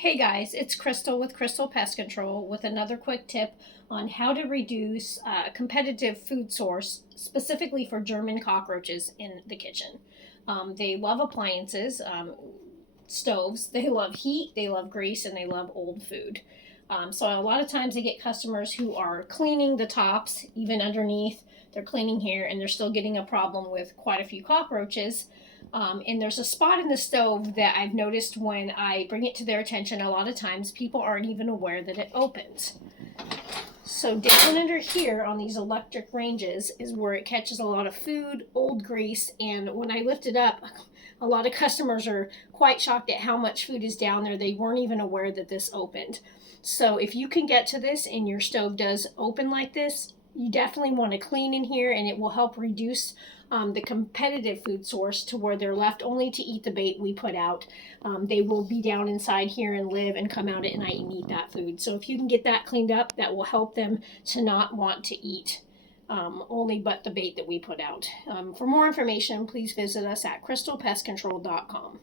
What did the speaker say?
Hey guys, it's Crystal with Crystal Pest Control with another quick tip on how to reduce a competitive food source specifically for German cockroaches in the kitchen. They love appliances, stoves, they love heat, they love grease, and they love old food. So a lot of times I get customers who are cleaning the tops, even underneath, they're cleaning here, and they're still getting a problem with quite a few cockroaches. And there's a spot in the stove that I've noticed when I bring it to their attention, a lot of times people aren't even aware that it opens. So down under here on these electric ranges is where it catches a lot of food, old grease, and when I lift it up, a lot of customers are quite shocked at how much food is down there. They weren't even aware that this opened. So if you can get to this and your stove does open like this, you definitely want to clean in here, and it will help reduce the competitive food source to where they're left only to eat the bait we put out. They will be down inside here and live and come out at night and eat that food. So if you can get that cleaned up, that will help them to not want to eat only but the bait that we put out. For more information, please visit us at crystalpestcontrol.com.